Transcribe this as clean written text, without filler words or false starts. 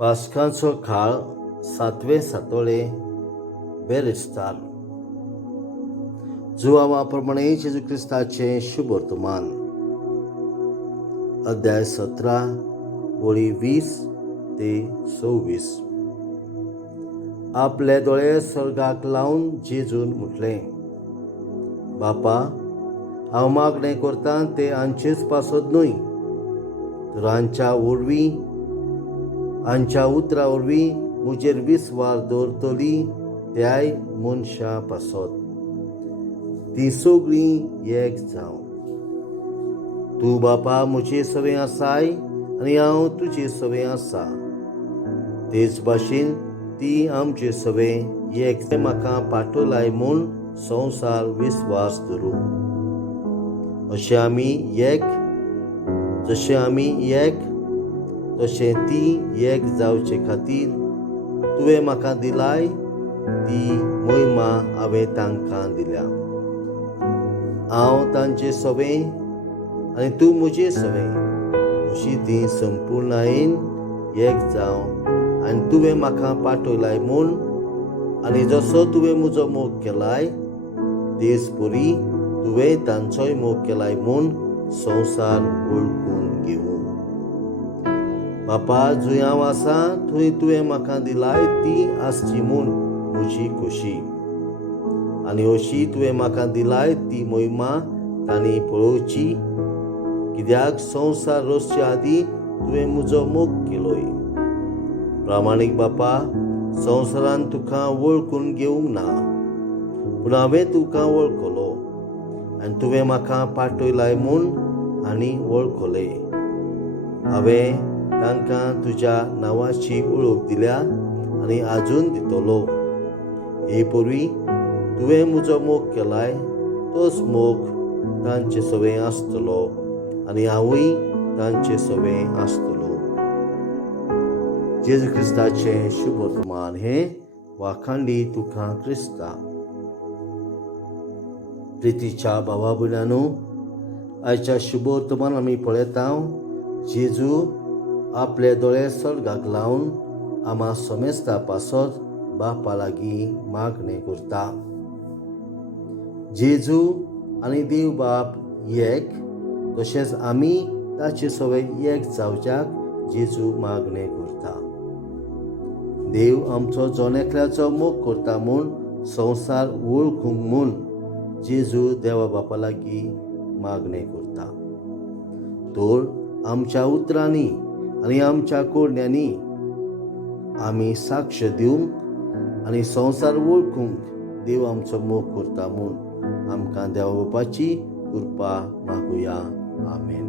पास्कांचो काळ 7वें सातोळे बेरेस्तार. जुवावा प्रमाणे जेजू क्रिस्ताचे शुभ वर्तमान. अध्याय 17 ओळी 20 ते 26. आपले दोळे स्वर्गाक लावन जेजून म्हटलें, बापा, हांव मागणें करतां ते हांचेच पासत न्हय, तर हांच्या उतरां वरवीं म्हजेर विस्वास दवरतलीं त्याय मनशां पासत. तीं सगळीं एक जावं. तूं बापा म्हजे सवें आसाय आनी हांव तुजे सवें आसा, तेच भाशेन ती आमचे सवें एक म्हाका पाठयलाय म्हूण संवसार विस्वास दवरूं. जशें आमी एक तशें ती एक जावचे खातीर तुवें म्हाका दिलाय ती महिमा हांवें तांकां दिल्या. हांव तांचे सवें आनी तूं म्हजें सवें, अशी ती संपूर्णायेन एक जावं आनी तुवें म्हाका पाठयलाय म्हूण, आनी जसो तुवें म्हजो मोग केलाय तेच परी तुवें तांचोय मोग केलाय म्हूण संवसार वळखून घेवूं. बापा, जंय हांव आसा थंय तुवें म्हाका दिलाय ती आसची म्हूण म्हजी खोशी, आनी अशी तुवें म्हाका दिलाय ती महिमा तांणी पळोवची, कित्याक संवसार रचचे आदीं तुवें म्हजो मोग केलोय. प्रामाणीक बापा, संवसारान तुका वळखून घेवंक ना, पूण हांवें तुका वळखलो आनी तुवें म्हाका पाठयलाय म्हूण हांणी वळखलें. हांवें तांकां तुज्या नांवाची वळख दिल्या आनी आजून दितलो. हे परी तुवें म्हजो मोग केलाय तोच मोग तांचे सवें आसतलो आनी हांवूय तांचे सवें आसतलो. जेजू क्रिस्ताचें शुभ वर्तमान. हें वाखाणली तुका क्रिस्ता. प्रितीच्या भावा भयणांनो, आयच्या शुभ वर्तमान आमी पळयता जेजू आपले दोळे स्वर्गाक लावन आम्हा समेस्ता पासत बापा लागीं मागणें करता. जेजू आनी देव बाप एक, तशेंच आमी ताचे सवें एक जावच्याक जेजू मागणें करता. देव आमचो जोनेकल्याचो मोग करता म्हूण संवसार वळखूंक म्हूण जेजू देवा बापा लागीं मागणें करता. तर आमच्या उतरांनी आनी आमच्या कोडण्यांनी आमी साक्ष दिवंक आनी संवसार वळखूंक देव आमचो मोग करता म्हूण आमकां देवा बापाची कृपा मागुया. आमेन.